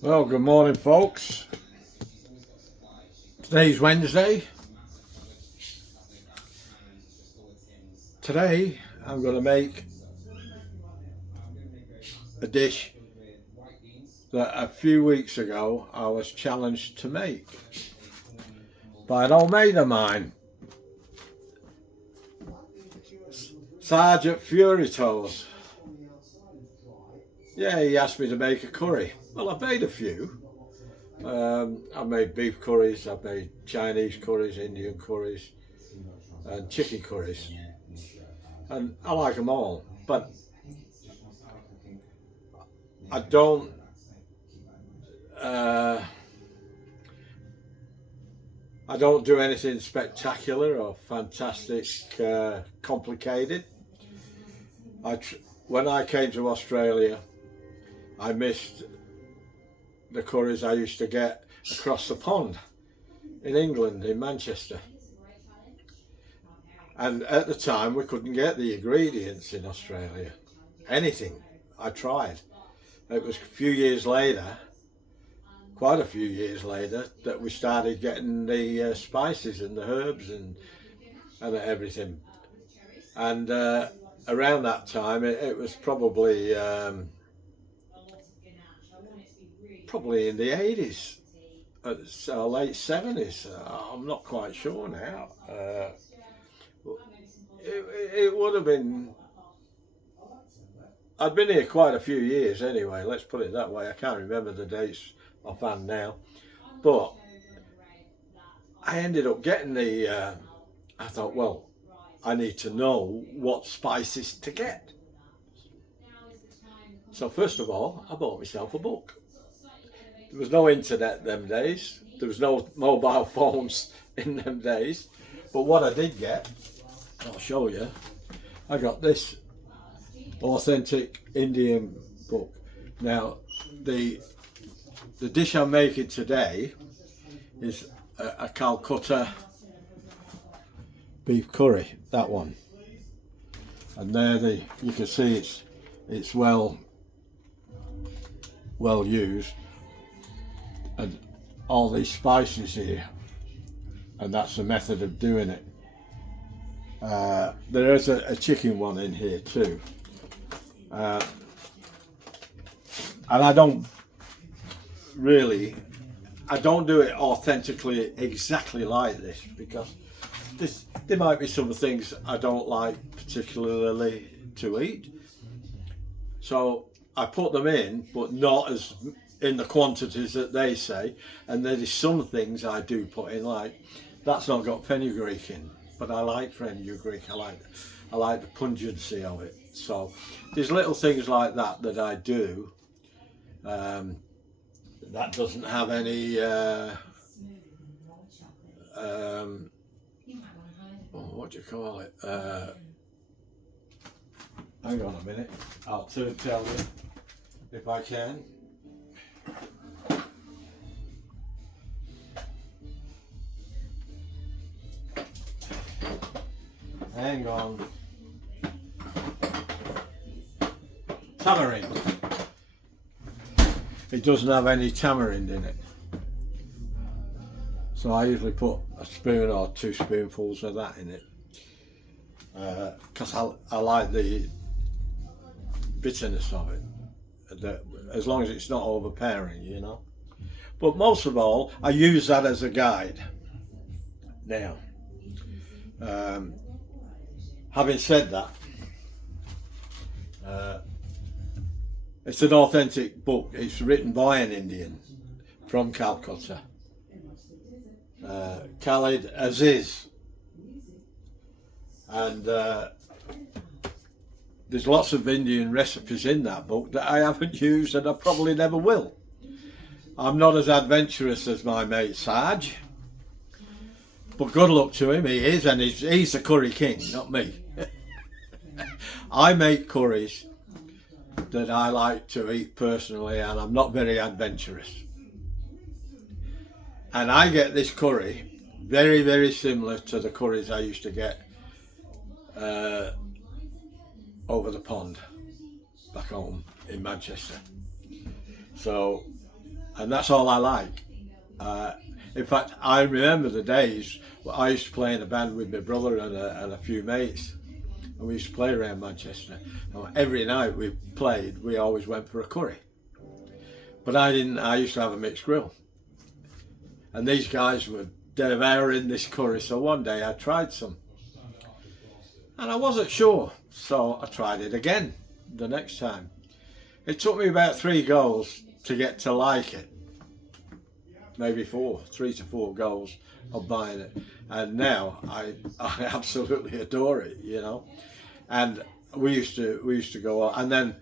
Well, good morning, folks. Today's Wednesday. Today, I'm going to make a dish that a few weeks ago I was challenged to make by an old mate of mine, Sergeant Fury Toes. Yeah, he asked me to make a curry. Well, I've made a few. I've made beef curries, I've made Chinese curries, Indian curries, and chicken curries, and I like them all. But I don't. Uh, I don't do anything spectacular or fantastic, complicated. When I came to Australia, I missed the curries I used to get across the pond in England, in Manchester. And at the time, we couldn't get the ingredients in Australia. Anything. I tried. It was a few years later, quite a few years later, that we started getting the spices and the herbs and everything. And around that time, it was probably in the 80s, late 70s. I'm not quite sure now. It would have been. I'd been here quite a few years anyway. Let's put it that way. I can't remember the dates offhand now, but I ended up getting the. I thought, well, I need to know what spices to get. So first of all, I bought myself a book. There was no internet them days. There was no mobile phones in them days. But what I did get, I'll show you. I got this authentic Indian book. Now, the dish I'm making today is a Calcutta beef curry. That one. And there, you can see it's well used, and all these spices here, and that's the method of doing it. There is a chicken one in here too, and I don't do it authentically exactly like this, because there might be some things I don't like particularly to eat, so I put them in, but not as in the quantities that they say. And there is some things I do put in, like that's not got fenugreek in, but I like fenugreek. I like the pungency of it. So there's little things like that I do. That doesn't have any. What do you call it? Hang on a minute. I'll tell you if I can. Hang on. Tamarind. It doesn't have any tamarind in it. So I usually put a spoon or 2 spoonfuls of that in it. Because I like the bitterness of it. As long as it's not overpowering, you know. But most of all, I use that as a guide. Now, having said that, it's an authentic book. It's written by an Indian from Calcutta, Khalid Aziz, and there's lots of Indian recipes in that book that I haven't used, and I probably never will. I'm not as adventurous as my mate Sarge, but good luck to him. He is, and he's the curry king, not me. I make curries that I like to eat personally, and I'm not very adventurous. And I get this curry very, very similar to the curries I used to get over the pond back home in Manchester. So and that's all I like. In fact, I remember the days I used to play in a band with my brother and a few mates, and we used to play around Manchester. And every night we played, we always went for a curry. But I didn't. I used to have a mixed grill, and these guys were devouring this curry. So one day I tried some, and I wasn't sure, so I tried it again the next time. It took me about 3 goes to get to like it. Maybe 3 to 4 goals of buying it, and now I absolutely adore it, you know. And we used to go out, and then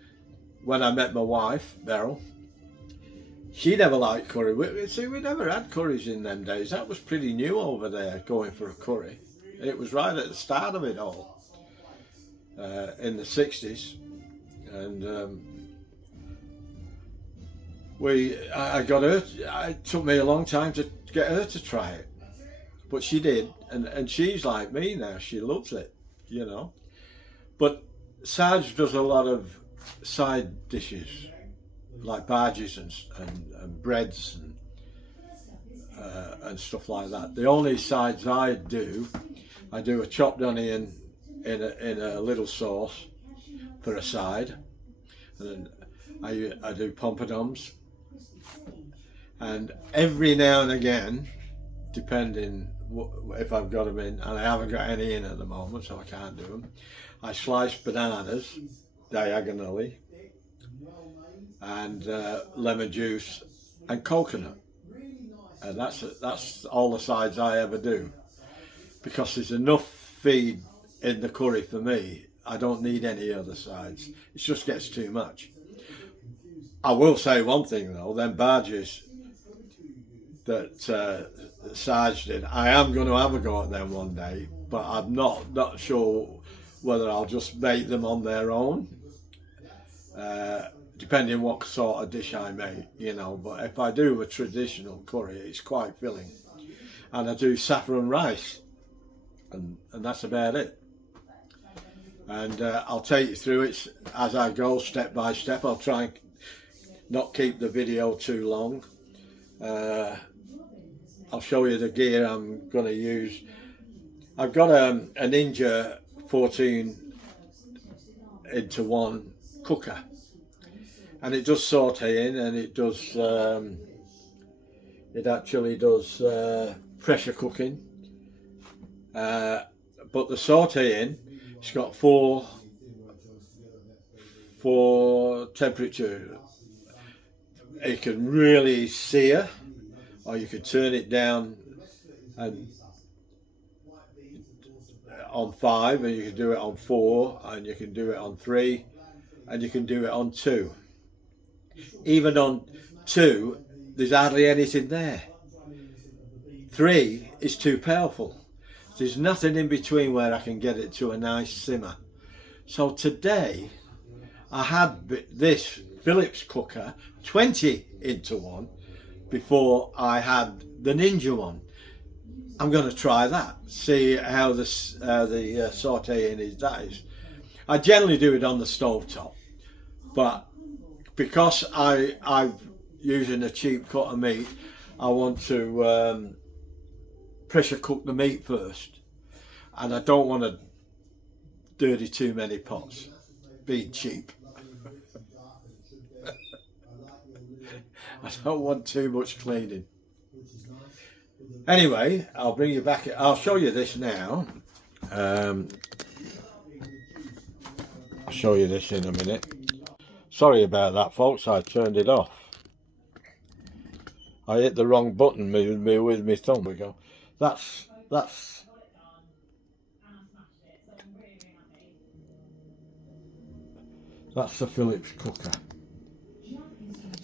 when I met my wife Beryl, she never liked curry. We never had curries in them days. That was pretty new over there, going for a curry. It was right at the start of it all, in the 60s, and I got her. It took me a long time to get her to try it, but she did, and she's like me now. She loves it, you know. But Sarge does a lot of side dishes, like barges and breads and stuff like that. The only sides I do a chopped onion in a little sauce for a side, and then I do pompadoms. And every now and again, depending if I've got them in, and I haven't got any in at the moment, so I can't do them, I slice bananas diagonally, and lemon juice and coconut, and that's all the sides I ever do, because there's enough feed in the curry for me. I don't need any other sides. It just gets too much. I will say one thing though, them barges that Sarge did, I am going to have a go at them one day, but I'm not sure whether I'll just make them on their own, depending what sort of dish I make, you know. But if I do a traditional curry, it's quite filling, and I do saffron rice, and that's about it. And I'll take you through it as I go, step by step. I'll try and not keep the video too long. I'll show you the gear I'm going to use. I've got a Ninja 14:1 cooker, and it does sauteing, and it does it actually does pressure cooking, but the sauteing, it's got four temperature. It can really sear, or you could turn it down and on 5, and you can do it on 4, and you can do it on 3, and you can do it on 2. Even on 2, there's hardly anything there. 3 is too powerful. There's nothing in between where I can get it to a nice simmer. So today I had this Philips cooker 20:1 before I had the Ninja one. I'm going to try that, see how the sauteing is. I generally do it on the stove top, but because I'm using a cheap cut of meat, I want to pressure cook the meat first, and I don't want to dirty too many pots, being cheap. I don't want too much cleaning. Anyway, I'll bring you back. I'll show you this now. I'll show you this in a minute. Sorry about that, folks. I turned it off. I hit the wrong button with my thumb. We go. That's the Philips cooker.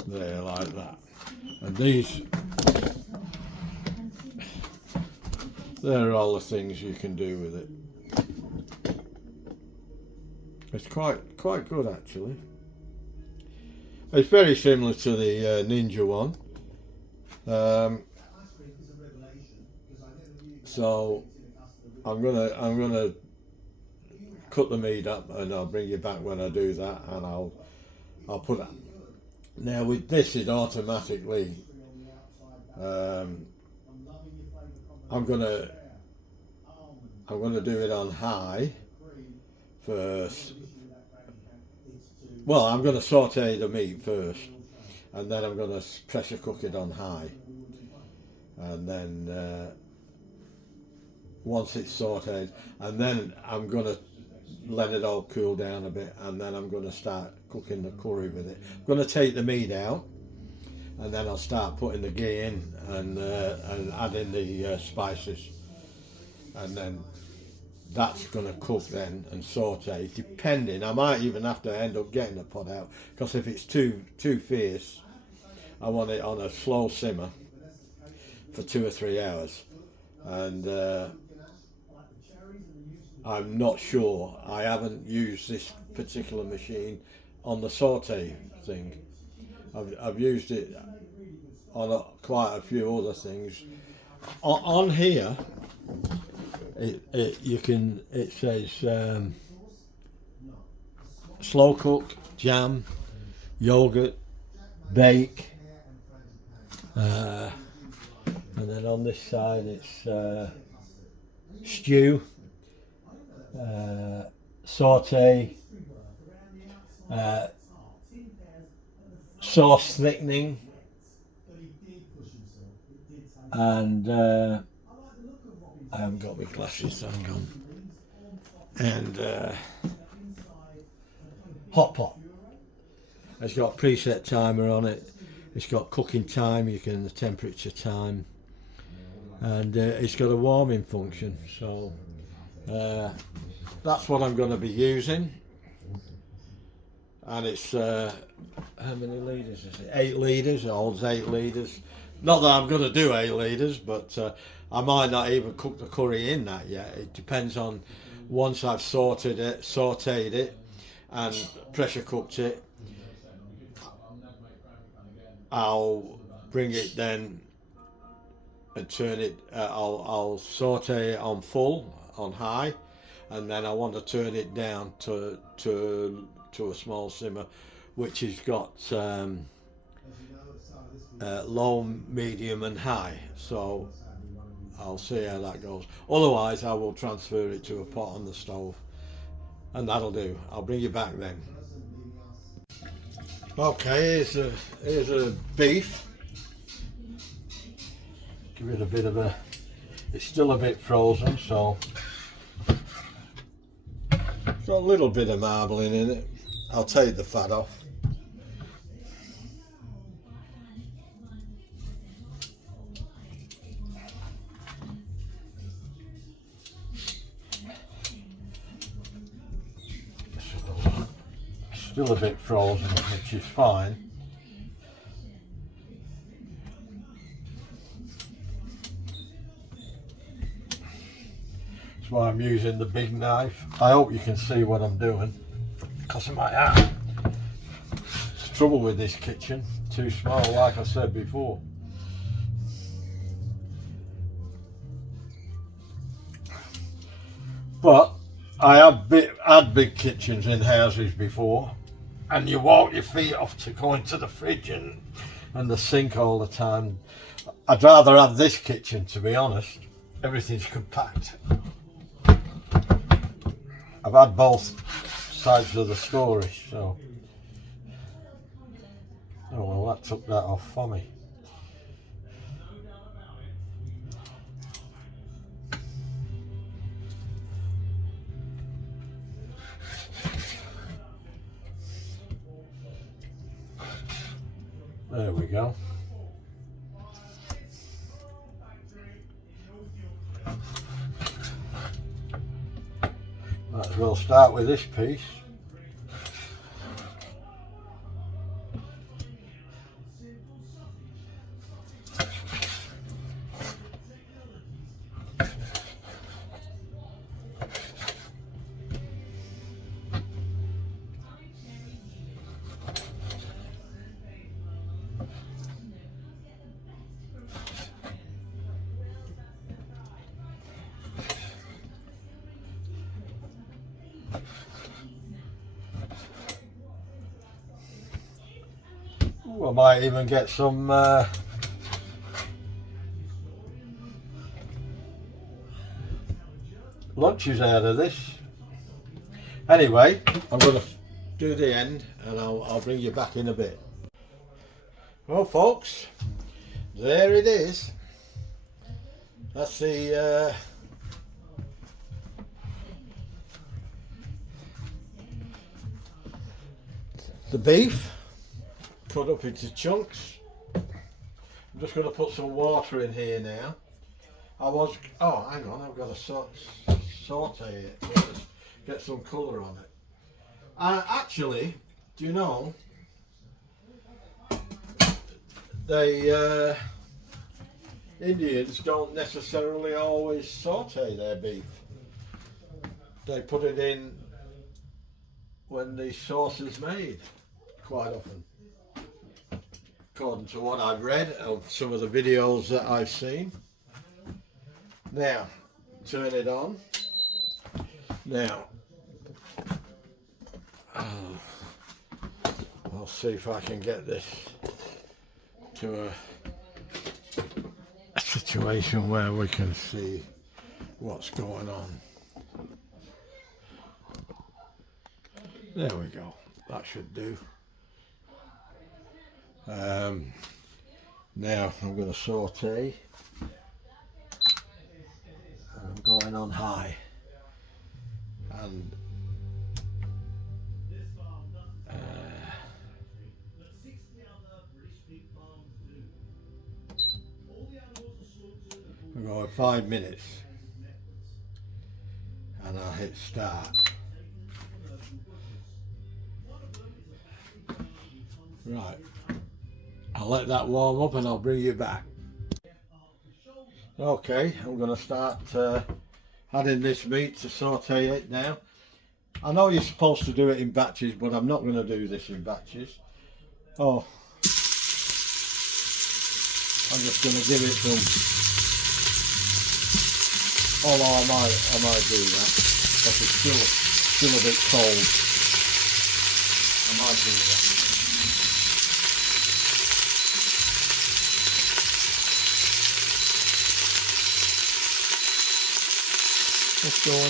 There, like that. And these, there are all the things you can do with it. It's quite good actually. It's very similar to the Ninja one. So I'm gonna cut the meat up, and I'll bring you back when I do that, and I'll put Now with this, it automatically. I'm gonna do it on high first. Well, I'm gonna saute the meat first, and then I'm gonna pressure cook it on high, and then once it's sauteed, and then I'm gonna let it all cool down a bit, and then I'm gonna start cooking the curry with it. I'm gonna take the meat out, and then I'll start putting the ghee in and adding the spices, and then that's going to cook then and saute. Depending, I might even have to end up getting the pot out, because if it's too fierce, I want it on a slow simmer for 2 or 3 hours. And I'm not sure. I haven't used this particular machine on the saute thing. I've used it on quite a few other things. On here, it says slow cook, jam, yogurt, bake, and then on this side it's stew, saute, sauce thickening, and I haven't got my glasses, hang on, and hot pot. It's got a preset timer on it. It's got cooking time, you can the temperature time, and it's got a warming function. So that's what I'm going to be using. And it's how many litres is it? 8 litres. It holds 8 litres. Not that I'm going to do 8 litres, but I might not even cook the curry in that yet. It depends on once I've sauteed it, and pressure cooked it. I'll bring it then and turn it. I'll saute it on full, on high, and then I want to turn it down to a small simmer, which has got low, medium, and high. So I'll see how that goes. Otherwise, I will transfer it to a pot on the stove, and that'll do. I'll bring you back then. Okay, here's a beef. Give it a bit of a. It's still a bit frozen, so it's got a little bit of marbling in it. I'll take the fat off. Still a bit frozen, which is fine. That's why I'm using the big knife. I hope you can see what I'm doing because of my hand. It's trouble with this kitchen, too small, like I said before. But I have had big kitchens in houses before, and you walk your feet off to go into the fridge and the sink all the time. I'd rather have this kitchen, to be honest. Everything's compact. I've had both sides of the story, so. Oh well, that took that off for me. There we go. Might as well start with this piece. Ooh, I might even get some lunches out of this. Anyway, I'm going to do the end and I'll bring you back in a bit. Well folks, there it is. That's the beef cut up into chunks. I'm just going to put some water in here now. oh hang on, I've got to saute it, let's get some colour on it. Actually, do you know, the Indians don't necessarily always saute their beef. They put it in when the sauce is made, quite often, according to what I've read of some of the videos that I've seen. Now, turn it on. Now, I'll see if I can get this to a situation where we can see what's going on. There we go, that should do. Now I'm going to saute. I'm going on high, and I'm going 5 minutes, and I'll hit start. Right, I'll let that warm up and I'll bring you back. Okay, I'm going to start adding this meat to saute it now. I know you're supposed to do it in batches, but I'm not going to do this in batches. Oh, I'm just going to give it some. Although I might do that, because it's still a bit cold. I might do that. What's going on?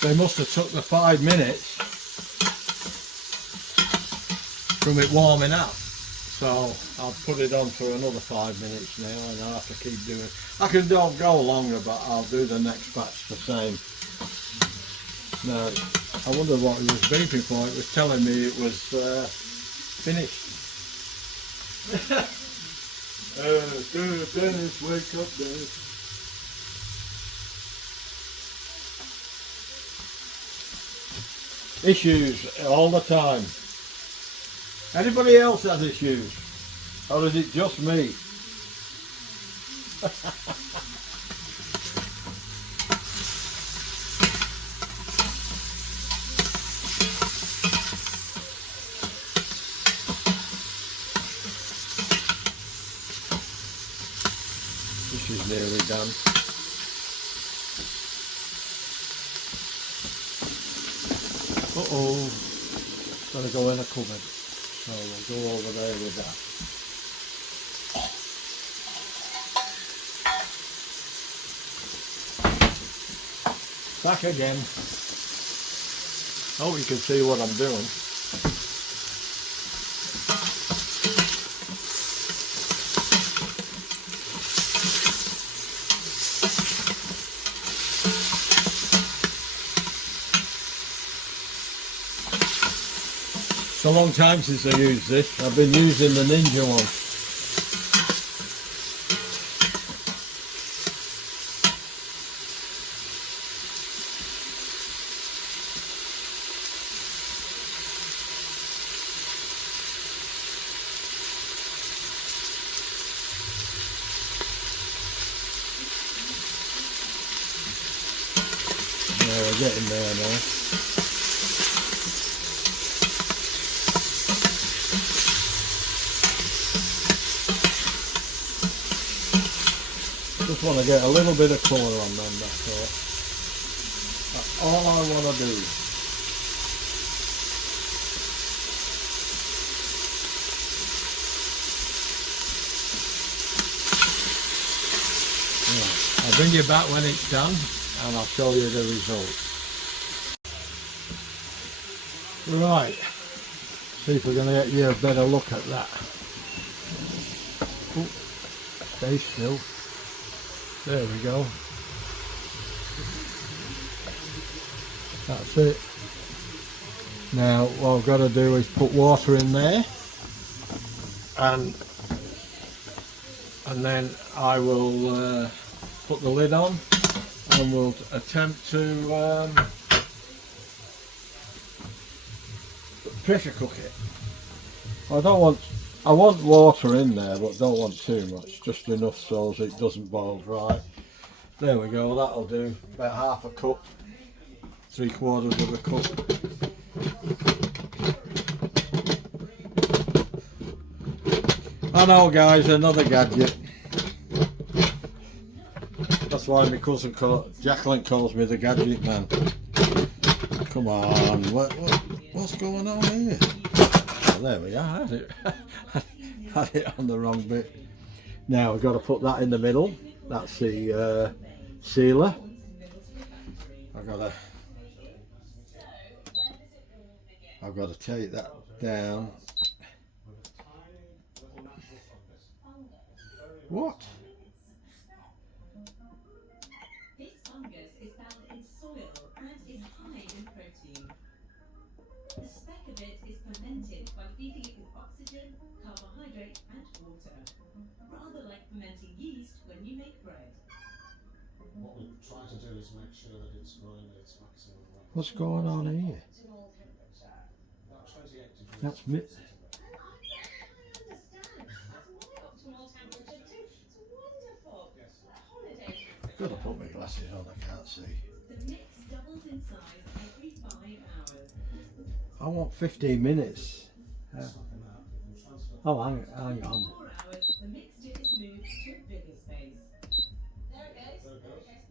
They must have took the 5 minutes from it warming up. So I'll put it on for another 5 minutes now, and I'll have to keep doing it. I can don't go longer, but I'll do the next batch the same. Now, I wonder what it was beeping for. It was telling me it was finished. Dennis, wake up, Dennis. Issues all the time. Anybody else has issues? Or is it just me? This is nearly done. Uh-oh. Gotta go in a cupboard. So we'll go over there with that. Back again. Hope you can see what I'm doing. It's a long time since I used this. I've been using the Ninja one. Yeah, we're getting there now. Just want to get a little bit of colour on them, that's all. That's all I want to do. Right. I'll bring you back when it's done and I'll show you the result. Right, see if we're going to get you a better look at that. Ooh, stay still. There we go. That's it. Now what I've got to do is put water in there and then I will put the lid on and we'll attempt to pressure cook it. I want water in there, but don't want too much, just enough so it doesn't boil dry. There we go, that'll do. About half a cup, 3/4 of a cup. I know guys, another gadget. That's why my cousin Jacqueline calls me the gadget man. Come on, what's going on here? Oh, there we are, had it on the wrong bit. Now we've got to put that in the middle. That's the sealer. I've got to take that down. What? This fungus is found in soil and is high in protein. The speck of it is fermented by feeding it with oxygen, carbohydrate and water, rather like fermenting yeast when you make bread. What we try to do is make sure that it's growing at its maximum level. What's going on here? Optimal temperature. About 28 degrees. That's me. I understand. That's my optimal temperature too. It's wonderful. Yes. Holiday temperature. Gotta put my glasses on, I can't see. The mix doubles in size every 5 hours. I want 15 minutes. Something like that. We'll transfer. Oh, hang on. 4 hours, the mixture is moved to a bigger space. There it goes. There it goes.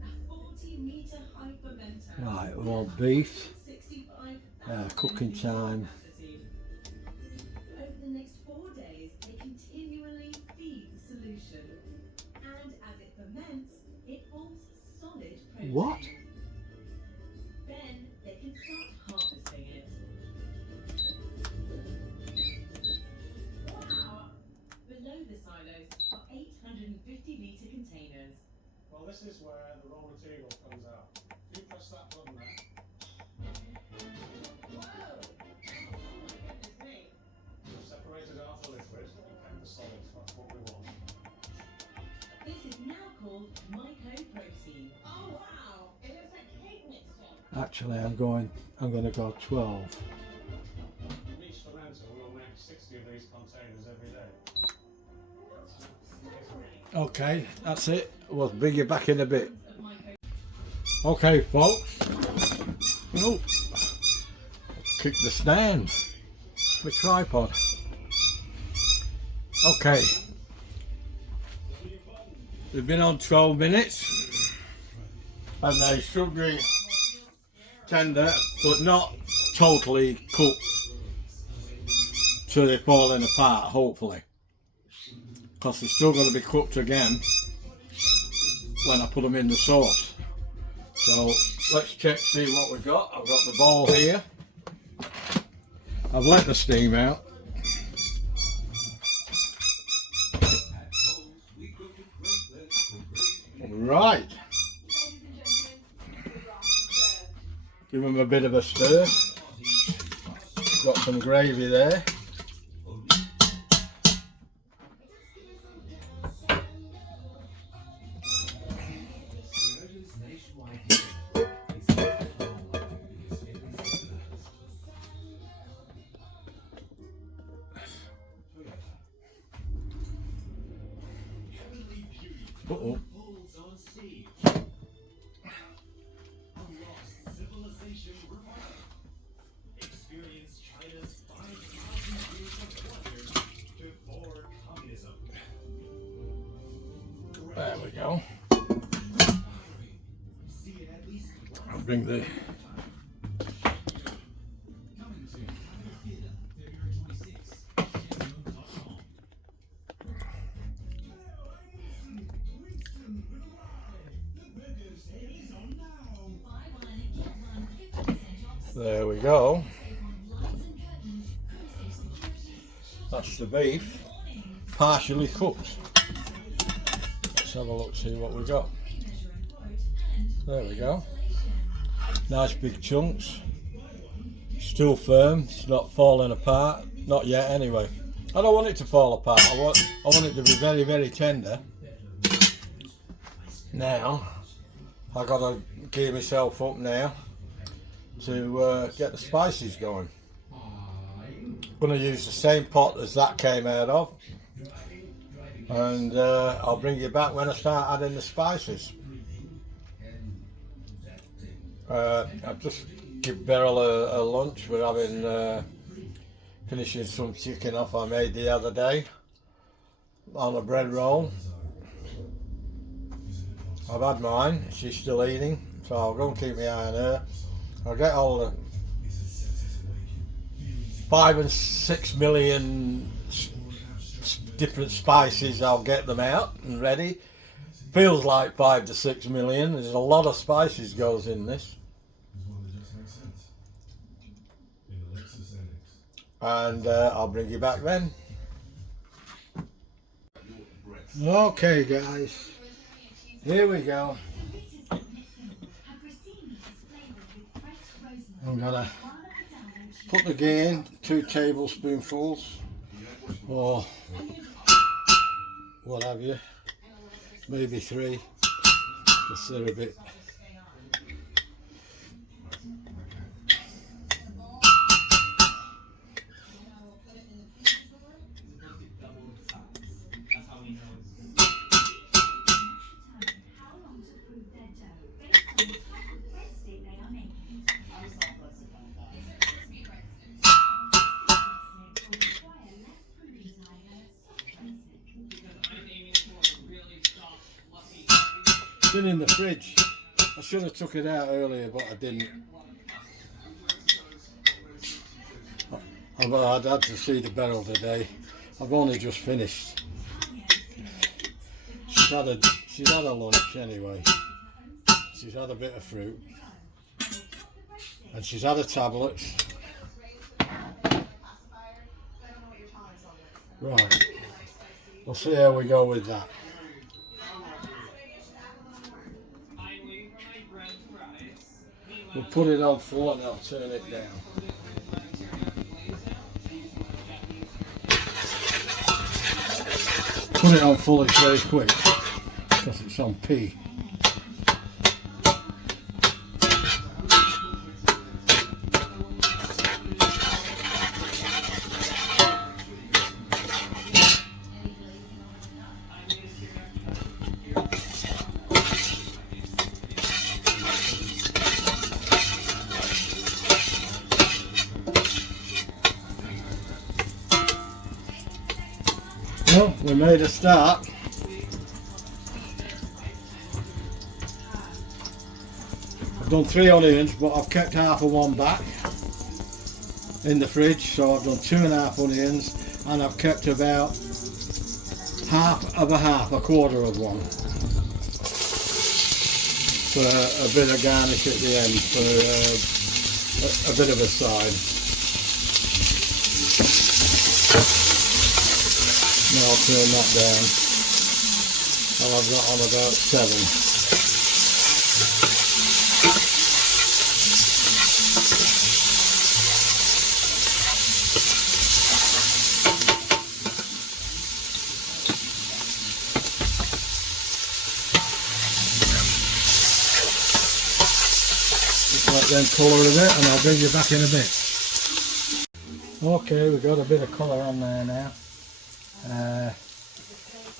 A 40-metre high fermenter. Right, we want beef. 65,000 Cooking time. capacity. Over the next 4 days, they continually feed the solution. And as it ferments, it forms solid protein. What? Then they can start harvesting it. Wow! Below the silos are 850-litre containers. Well, this is where the raw material comes out. If you press that button there, Whoa! Oh my goodness me. we've separated out the liquid and the solids. That's what we want. This is now called mycoprotein. Oh wow! It looks like cake mixture. Actually, I'm going to go 12. Niche like 60 of these containers every day. Okay, that's it. We'll bring you back in a bit. Okay, folks. Oh, kick the stand. My tripod. Okay. We've been on 12 minutes. And they should be tender, but not totally cooked. So they're falling apart, hopefully. Because they're still going to be cooked again when I put them in the sauce. So let's check, see what we've got. I've got the bowl here. I've let the steam out. Right. Give them a bit of a stir. Got some gravy there. Uh-oh. There we go. I'll bring the there we go. That's the beef, partially cooked. Let's have a look, see what we got. There we go. Nice big chunks. Still firm, it's not falling apart. Not yet anyway. I don't want it to fall apart. I want it to be very, very tender. Now, I've got to gear myself up now to get the spices going. I'm going to use the same pot as that came out of, and I'll bring you back when I start adding the spices. I've just give Beryl a lunch. We're having finishing some chicken off I made the other day on a bread roll. I've had mine, she's still eating, so I'll go and keep my eye on her. I'll get all the 5 and 6 million different spices, I'll get them out and ready. Feels like 5 to 6 million, there's a lot of spices goes in this. And I'll bring you back then. Okay guys, here we go. I'm gonna put the ghee in, 2 tablespoonfuls or what have you, maybe 3, just they're a bit. Been in the fridge. I should have took it out earlier, but I didn't. I'd had to see the Beryl today. I've only just finished. She's had a lunch anyway. She's had a bit of fruit, and she's had her tablets. Right. We'll see how we go with that. We'll put it on full and I'll turn it down. Put it on full, it's very quick because it's on P. Well, we made a start. I've done 3 onions, but I've kept half of one back in the fridge, so I've done 2.5 onions, and I've kept about half of a quarter of one for a bit of garnish at the end, for a bit of a side. Now I'll turn that down. I'll have that on about 7. Let them colour a bit, and I'll bring you back in a bit. Okay, we've got a bit of colour on there now.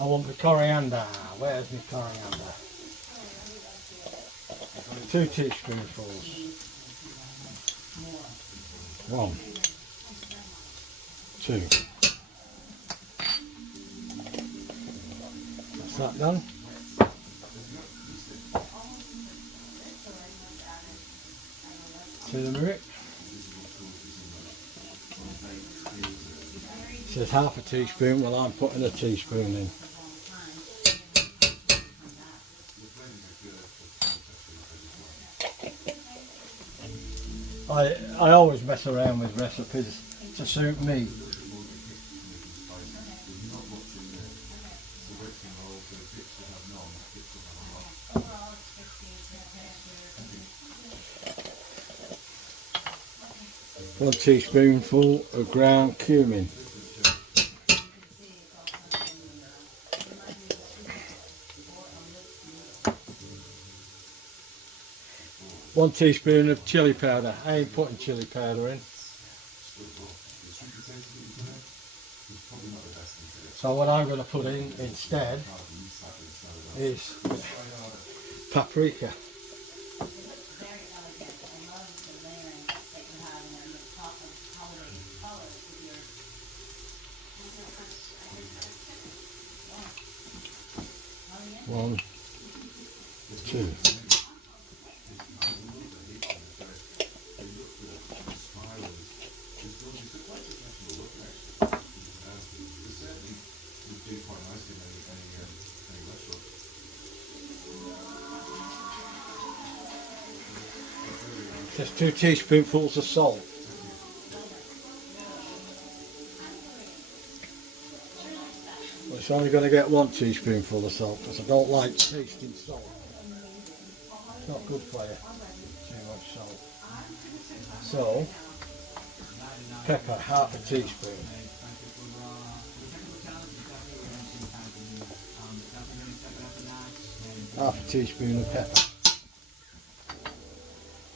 I want the coriander. Where's my coriander? 2 teaspoonfuls. 1, 2. That's that done. Turmeric. It says half a teaspoon, well I'm putting a teaspoon in. I always mess around with recipes to suit me. One teaspoonful of ground cumin. 1 teaspoon of chili powder. I ain't putting chili powder in. So what I'm going to put in instead is paprika. One, 2. Just 2 teaspoonfuls of salt. Well, it's only going to get 1 teaspoonful of salt because I don't like tasting salt. It's not good for you, too much salt. So, pepper, half a teaspoon. Half a teaspoon of pepper.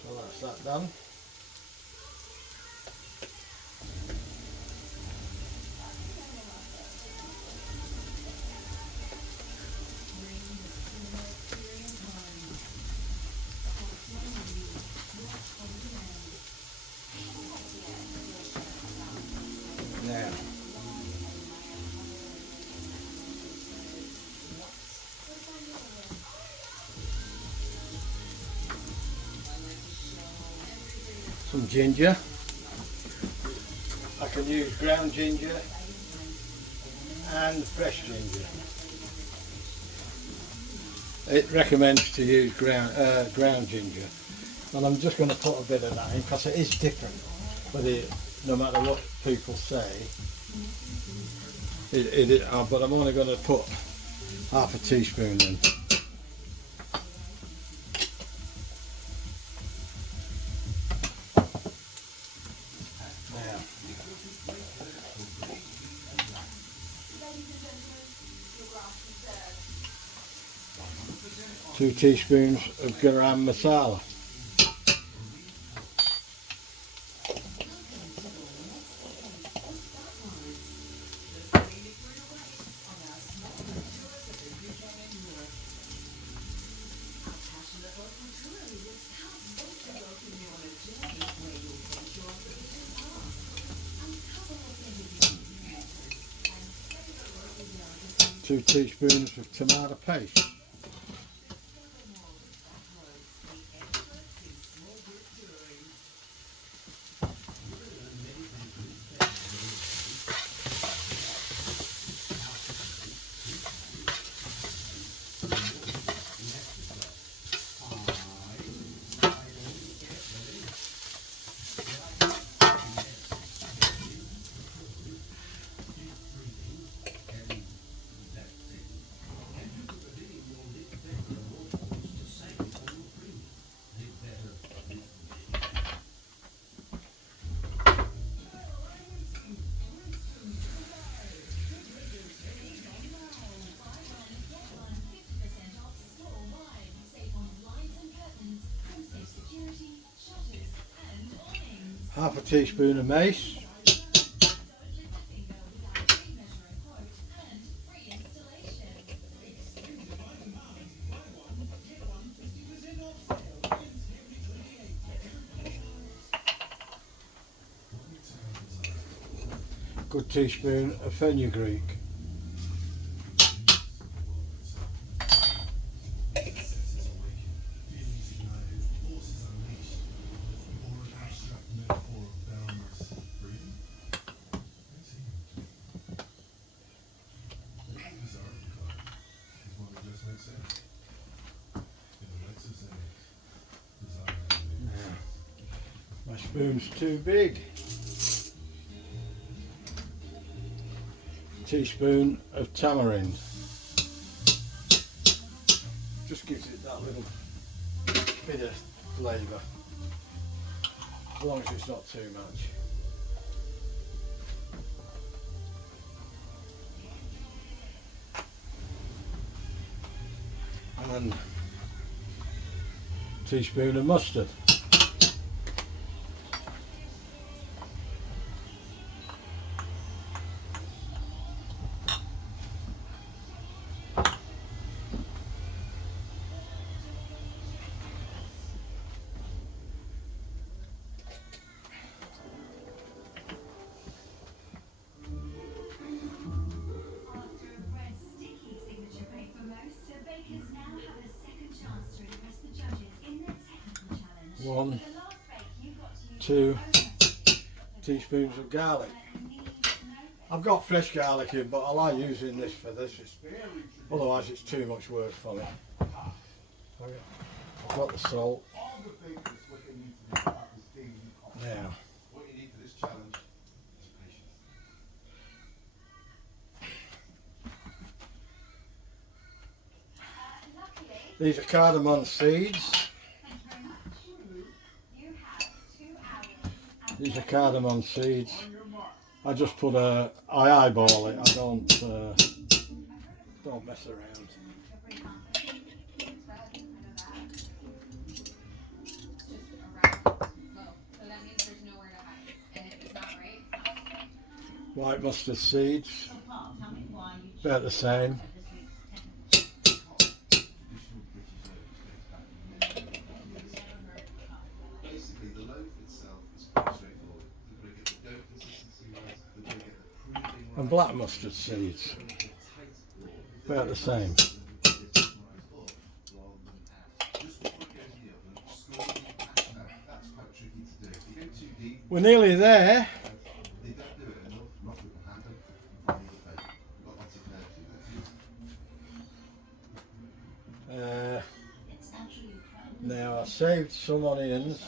So that's that done. Now, some ginger. I can use ground ginger and fresh ginger. It recommends to use ground ginger, and I'm just going to put a bit of that in because it is different. No matter what people say, but I'm only going to put half a teaspoon in. Now, 2 teaspoons of garam masala. 2 teaspoons of tomato paste. Half a teaspoon of mace. Good teaspoon of fenugreek. My spoon's too big. Teaspoon of tamarind. Just gives it that little bit of flavour, as long as it's not too much. And a teaspoon of mustard. One, 2 teaspoons of garlic. I've got fresh garlic in, but I like using this for this. Otherwise it's too much work for me. I've got the salt. Now, what you need for this challenge is patience. These are cardamom seeds. These are cardamom seeds. I just put I eyeball it. I don't mess around. White mustard seeds, about the same. Basically, the loaf itself is quite straightforward. The bigger the dough consistency right, the bigger the proving right. And black mustard seeds, about the same. Just before it goes in the oven, scroll and mash that. That's quite tricky to do. If you go too deep, We're nearly there. they don't do it enough. Rock it will happen. And find the bake. We've got lots of nerve to Now I saved some onions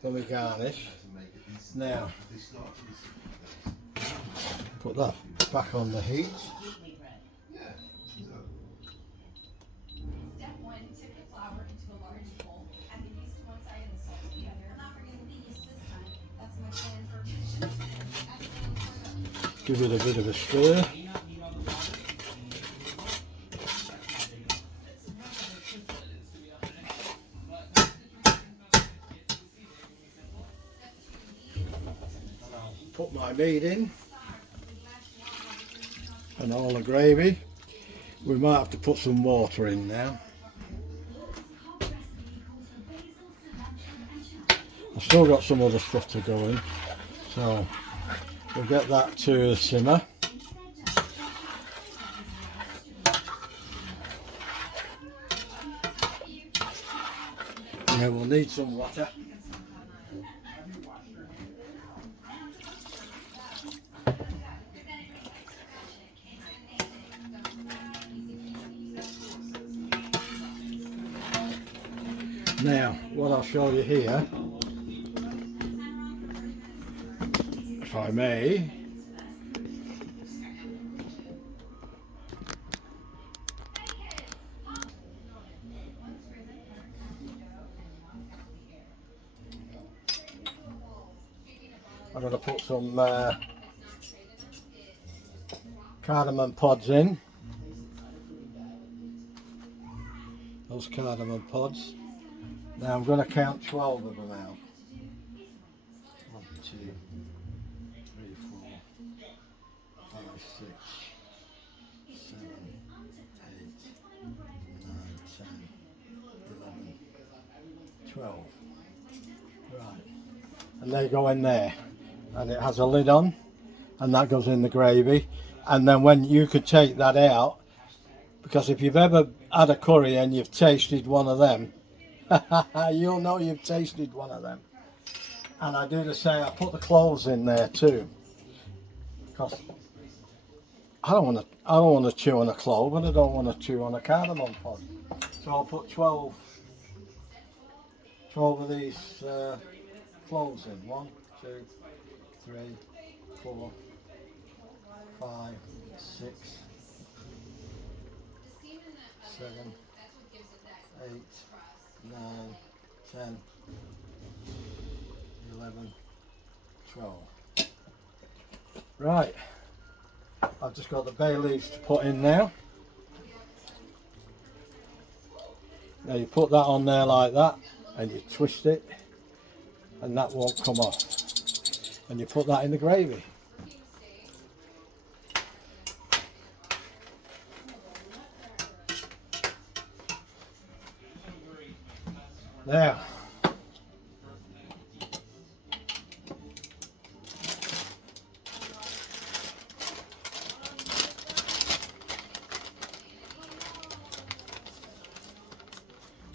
for my garnish. Now put that back on the heat. Step 1, tip the flour into a large bowl. Add the yeast to one side and the salt to the other. I'm not forgetting the yeast this time. That's my plan for kitchen. Give it a bit of a stir. Put my meat in and all the gravy. We might have to put some water in now. I've still got some other stuff to go in, so we'll get that to simmer. Yeah, we'll need some water. Now, what I'll show you here, if I may, I'm going to put some cardamom pods in. Those cardamom pods. Now I'm going to count 12 of them out. 1, 2, 3, 4, 5, 6, 7, 8, 9, 10, 11, 12. Right. And they go in there. And it has a lid on. And that goes in the gravy. And then when you could take that out, because if you've ever had a curry and you've tasted one of them, you'll know you've tasted one of them. And I do the same. I put the cloves in there too, because I don't want to chew on a clove, and I don't want to chew on a cardamom pod. So I'll put 12 of these cloves in. 1, 2, 3, 4, 5, 6, 7, 8, 9, 10, 11, 12. Right, I've just got the bay leaves to put in now. Now you put that on there like that, and you twist it, and that won't come off. And you put that in the gravy. Now,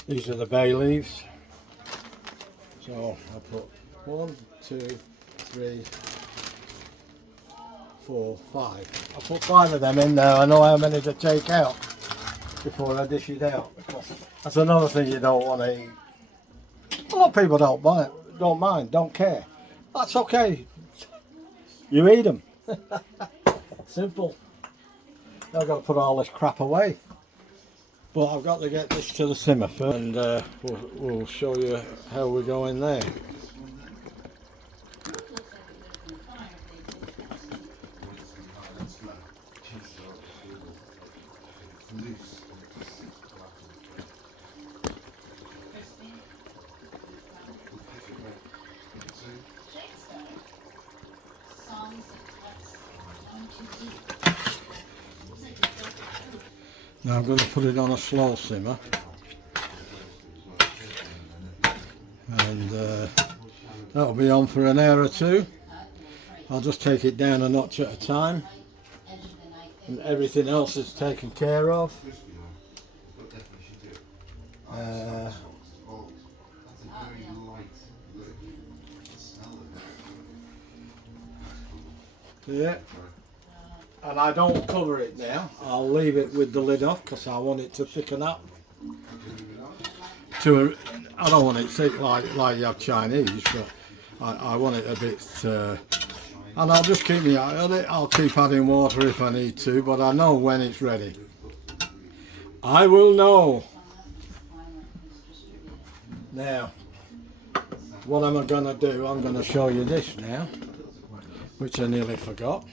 these are the bay leaves. So I put 1, 2, 3, 4, 5. I put 5 of them in there. I know how many to take out before I dish it out, because that's another thing you don't want to eat. A lot of people don't mind, don't care. That's okay. You eat them. Simple. I've got to put all this crap away. But I've got to get this to the simmer first, and we'll show you how we go in there. Now I'm going to put it on a slow simmer, and that'll be on for an hour or two. I'll just take it down a notch at a time, and everything else is taken care of. Yeah. And I don't cover it now. I'll leave it with the lid off because I want it to thicken up. I don't want it thick like you have Chinese, but I want it a bit. And I'll just keep my eye on it. I'll keep adding water if I need to, but I know when it's ready. I will know. Now, what am I going to do? I'm going to show you this now, which I nearly forgot.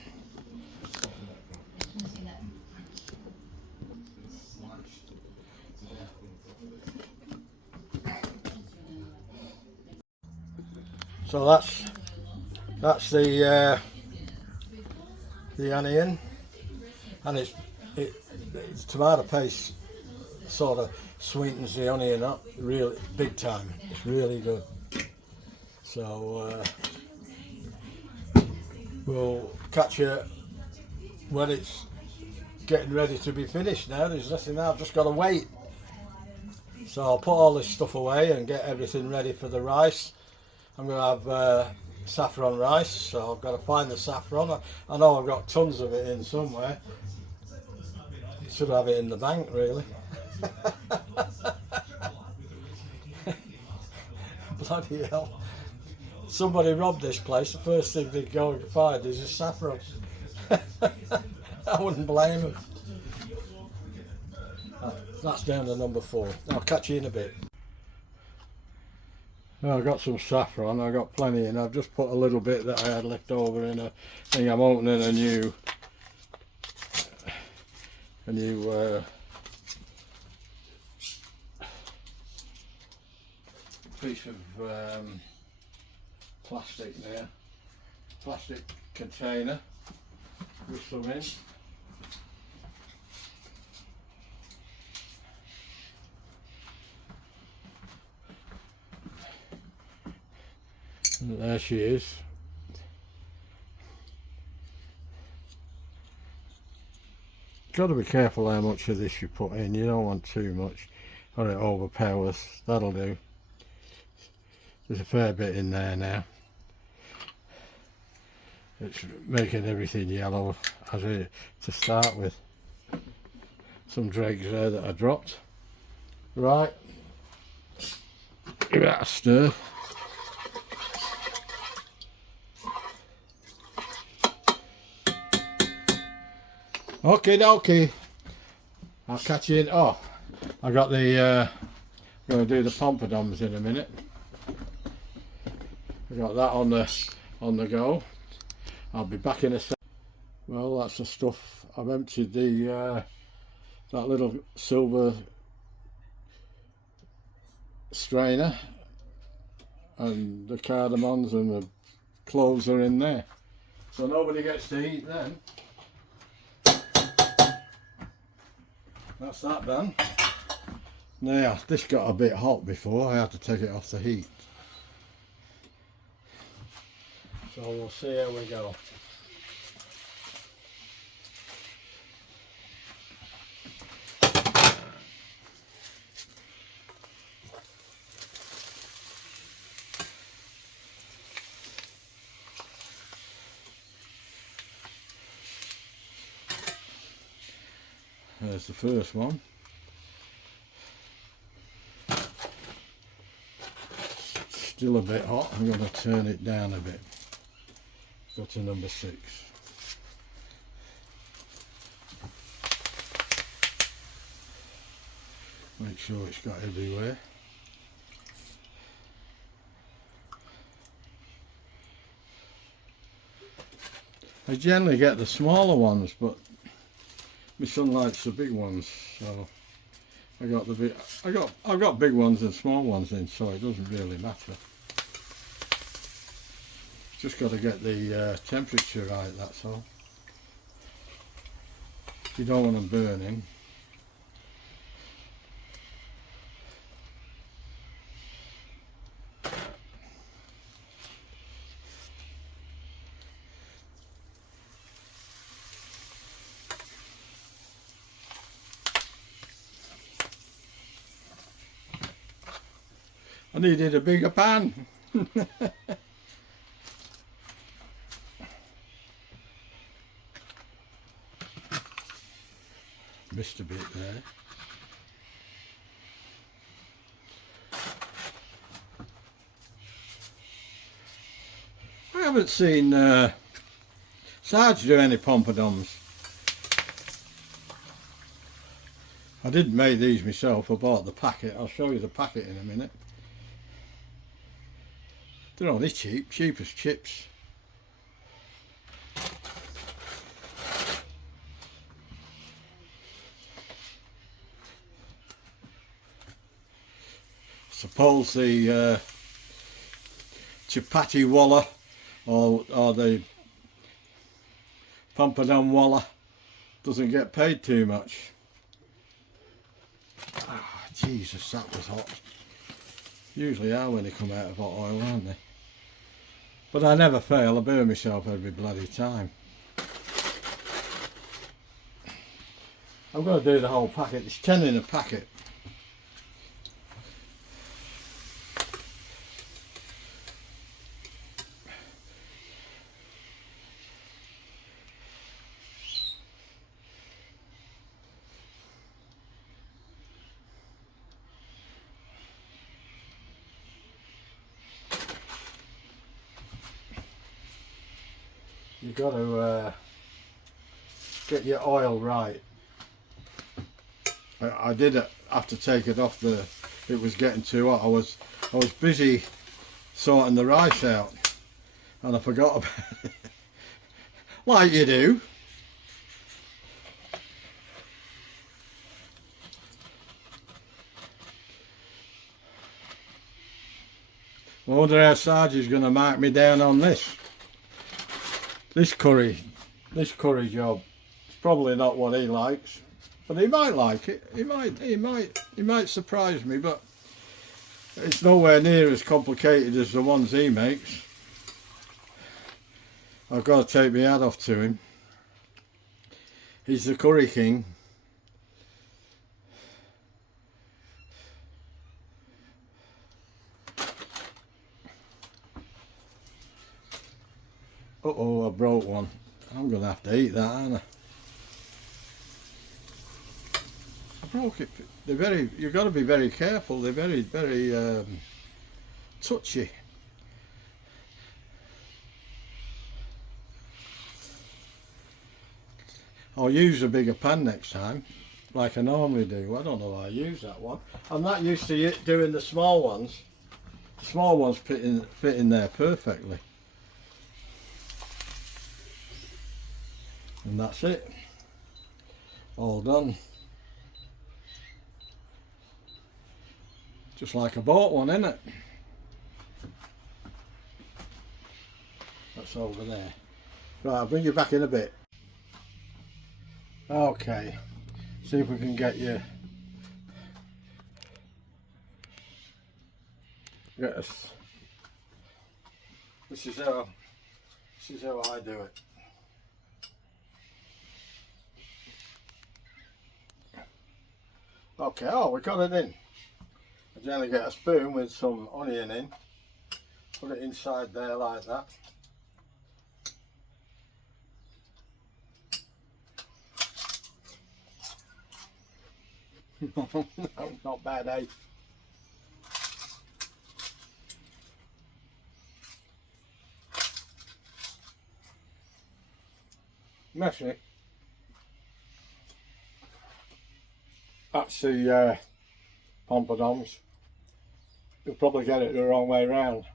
So that's the onion, and it's tomato paste sort of sweetens the onion up really big time. It's really good. So we'll catch you when it's getting ready to be finished. Now there's nothing. I've just got to wait. So I'll put all this stuff away and get everything ready for the rice. I'm going to have saffron rice, so I've got to find the saffron. I know I've got tons of it in somewhere. Should have it in the bank, really. Bloody hell. Somebody robbed this place, the first thing they go and find is a saffron. I wouldn't blame them. That's down to number 4. I'll catch you in a bit. Well, I've got some saffron, I've got plenty, and I've just put a little bit that I had left over in a thing. I'm opening a new piece of plastic there, plastic container with some in. And there she is. Got to be careful how much of this you put in. You don't want too much or it overpowers. That'll do. There's a fair bit in there now. It's making everything yellow to start with. Some dregs there that I dropped. Right. Give that a stir. Okay, dokie. I'll catch you in. Oh, I got the. I'm going to do the pompadoms in a minute. I got that on the go. I'll be back in a sec. Well, that's the stuff. I've emptied the that little silver strainer, and the cardamoms and the cloves are in there, so nobody gets to eat them. That's that done. Now, this got a bit hot before. I had to take it off the heat. So we'll see how we go. There's the first one. Still a bit hot. I'm going to turn it down a bit. Go to number 6. Make sure it's got everywhere. I generally get the smaller ones, but my son likes the big ones, so I got the big. I've got big ones and small ones in, so it doesn't really matter. Just got to get the temperature right. That's all. You don't want them burning. I needed a bigger pan. Missed a bit there. I haven't seen Sarge do any pompadoms. I didn't make these myself. I bought the packet. I'll show you the packet in a minute. They're only cheap as chips. Suppose the chapati wallah or the pompadom wallah doesn't get paid too much. Ah, Jesus, that was hot. Usually are when they come out of hot oil, aren't they? But I never fail. I burn myself every bloody time. I'm going to do the whole packet. There's 10 in a packet. you got to get your oil right. I did have to take it off it was getting too hot. I was busy sorting the rice out and I forgot about it. Like you do. I wonder how Sarge's going to mark me down on this curry job. It's probably not what he likes, but he might like it. He might surprise me, but it's nowhere near as complicated as the ones he makes. I've got to take my hat off to him. He's the curry king. Uh-oh, I broke one. I'm going to have to eat that, aren't I? I broke it. You've got to be very careful. They're very, very touchy. I'll use a bigger pan next time, like I normally do. I don't know why I use that one. I'm not used to doing the small ones. The small ones fit in there perfectly. And that's it. All done. Just like I bought one, isn't it? That's over there. Right, I'll bring you back in a bit. Okay, see if we can get you. This is how I do it. Okay, we got it in. I generally get a spoon with some onion in, put it inside there like that. No, not bad, eh? Messy. That's the pompadoms. You'll probably get it the wrong way round.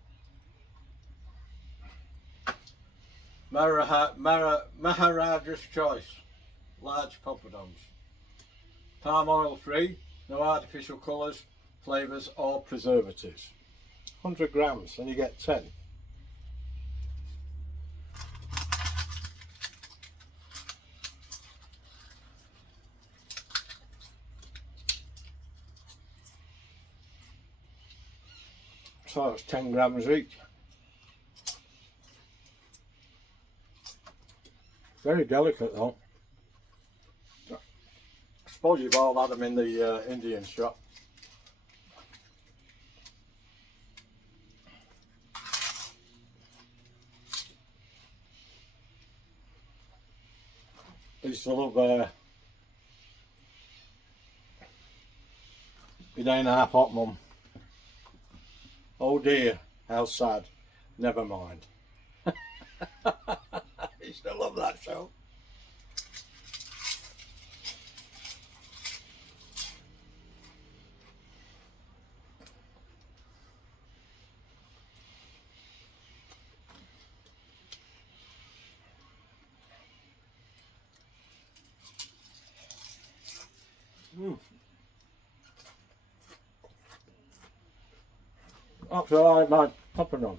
Maharaja's Choice. Large pompadoms. Palm oil free, no artificial colours, flavours or preservatives. 100 grams and you get 10. So it's 10 grams each. Very delicate though. I suppose you've all had them in the Indian shop. I used to love It Ain't Half Hot, Mum. Oh dear, how sad. Never mind. I used to love that show. After I like my pompadoms.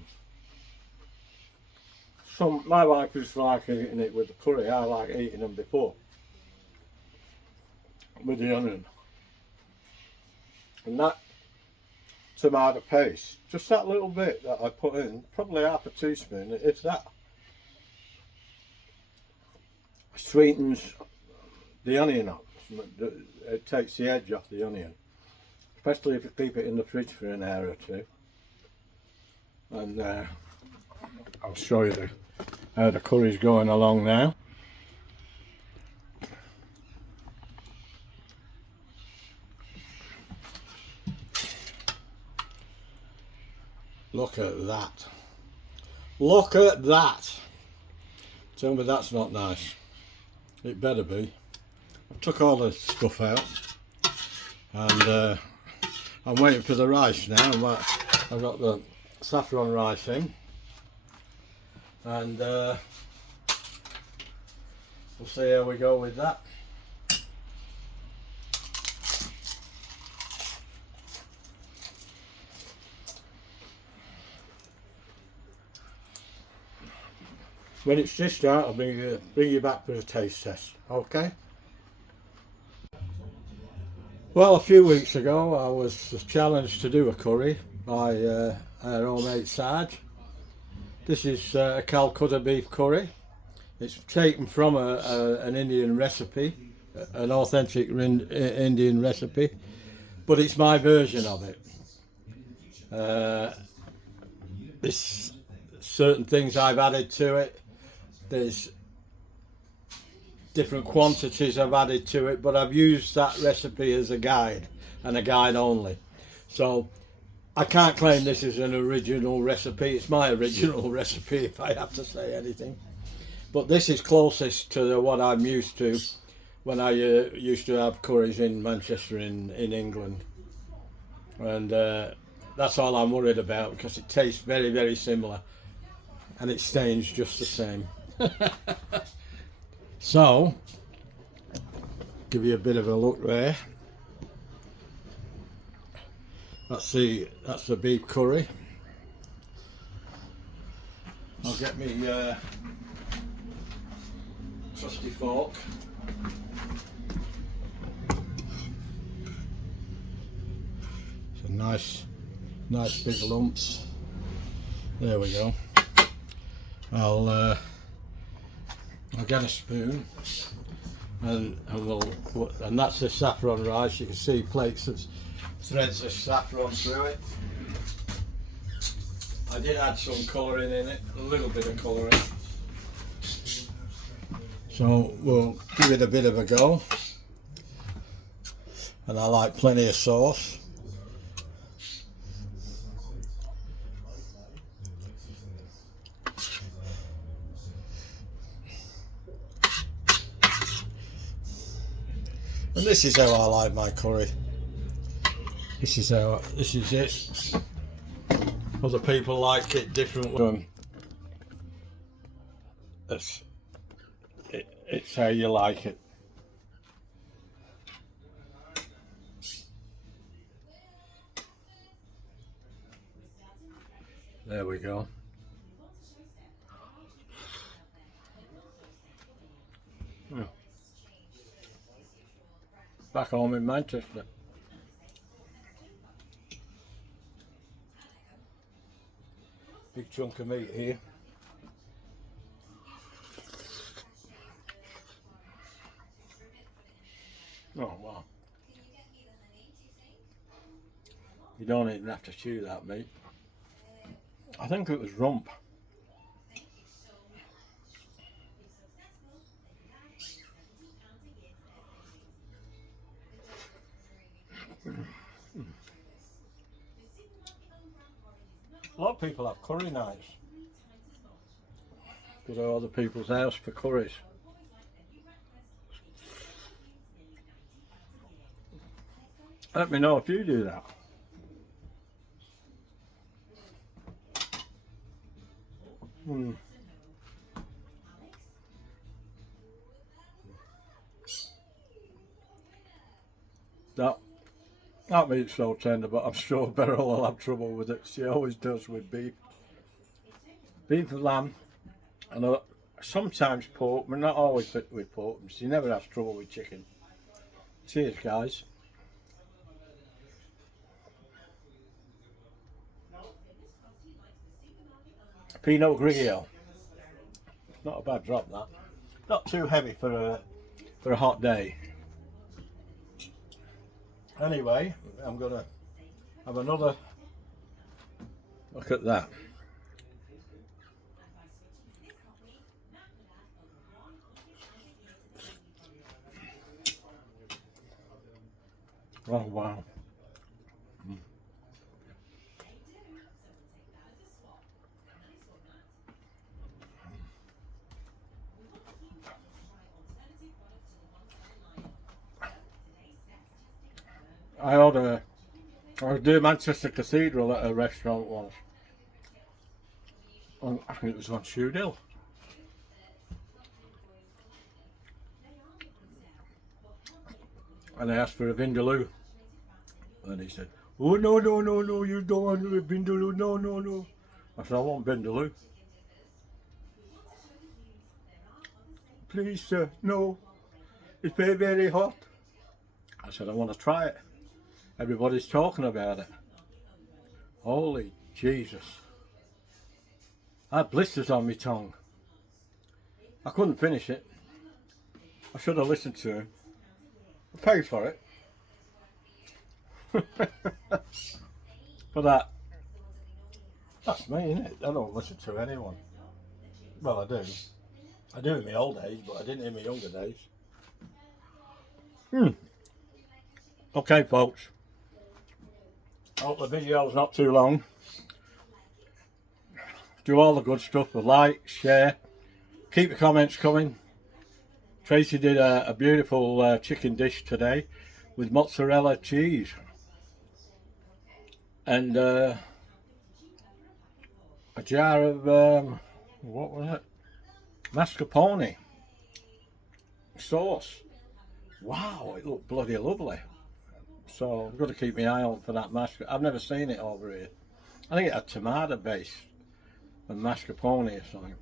My wife used to like eating it with the curry. I like eating them before with the onion. And that tomato paste, just that little bit that I put in, probably half a teaspoon, if that, sweetens the onion up. It takes the edge off the onion, especially if you keep it in the fridge for an hour or two. And I'll show you how the curry's going along now. Look at that. Look at that. Tell me that's not nice. It better be. I took all the stuff out, and I'm waiting for the rice now. I've got the saffron rice in, and we'll see how we go with that. When it's dished out, I'll bring you back for a taste test. Okay? Well, a few weeks ago, I was challenged to do a curry by our own mate Sarge. This is a Calcutta beef curry. It's taken from an Indian recipe, an authentic Indian recipe, but it's my version of it. There's certain things I've added to it. There's different quantities I've added to it, but I've used that recipe as a guide, and a guide only. So I can't claim this is an original recipe. It's my original recipe, if I have to say anything. But this is closest to what I'm used to when I used to have curries in Manchester in England. And that's all I'm worried about, because it tastes very, very similar, and it stains just the same. So, give you a bit of a look there. That's the beef curry. I'll get me trusty fork. So nice big lumps. There we go. I'll get a spoon, and that's the saffron rice. You can see flakes of threads of saffron through it. I did add some colouring in it, a little bit of colouring. So we'll give it a bit of a go. And I like plenty of sauce. And this is how I like my curry. This is it. Other people like it different. It's how you like it. There we go. Yeah. Back home in Manchester. Big chunk of meat here. Oh wow. You don't even have to chew that meat. I think it was rump. A lot of people have curry nights. Go to other people's house for curries. Let me know if you do that. That meat's so tender, but I'm sure Beryl will have trouble with it. She always does with beef. Beef and lamb, and sometimes pork, but not always with pork. She never has trouble with chicken. Cheers, guys. Pinot Grigio. Not a bad drop, that. Not too heavy for a hot day. Anyway, I'm gonna have another look at that. Oh wow. I was doing Manchester Cathedral at a restaurant once. I think it was on Shoedill. And I asked for a Vindaloo. And he said, oh, no, no, no, no, you don't want a Vindaloo, no, no, no. I said, I want Vindaloo. Please, sir, no. It's very, very hot. I said, I want to try it. Everybody's talking about it. Holy Jesus. I had blisters on my tongue. I couldn't finish it. I should have listened to him. I paid for it. But that's me, innit? I don't listen to anyone. Well, I do. I do in my old age, but I didn't in my younger days. Okay, folks. Hope the video's not too long. Do all the good stuff with like, share. Keep the comments coming. Tracy did a beautiful chicken dish today with mozzarella cheese. And a jar of, what was it? Mascarpone sauce. Wow, it looked bloody lovely. So I've got to keep my eye on for that mascarpone. I've never seen it over here. I think it had tomato base and mascarpone or something.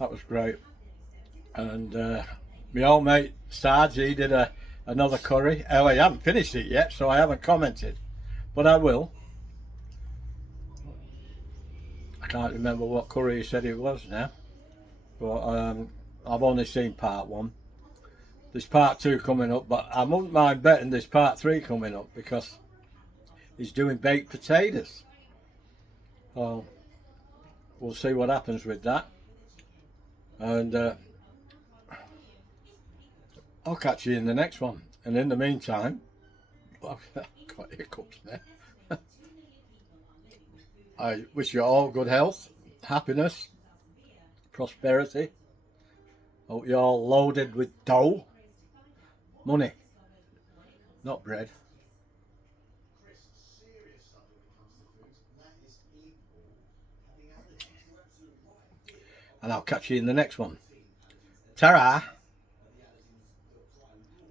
That was great. And my old mate Sarge, he did another curry. Oh, I haven't finished it yet, so I haven't commented, but I will. I can't remember what curry he said it was now, but I've only seen part 1. There's part 2 coming up, but I wouldn't mind betting there's part 3 coming up because he's doing baked potatoes. So we'll see what happens with that. And I'll catch you in the next one. And in the meantime, I've got hiccups now. I wish you all good health, happiness, prosperity. Hope you're all loaded with dough. Money, not bread. And I'll catch you in the next one. Ta-ra!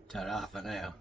Ta-ra for now.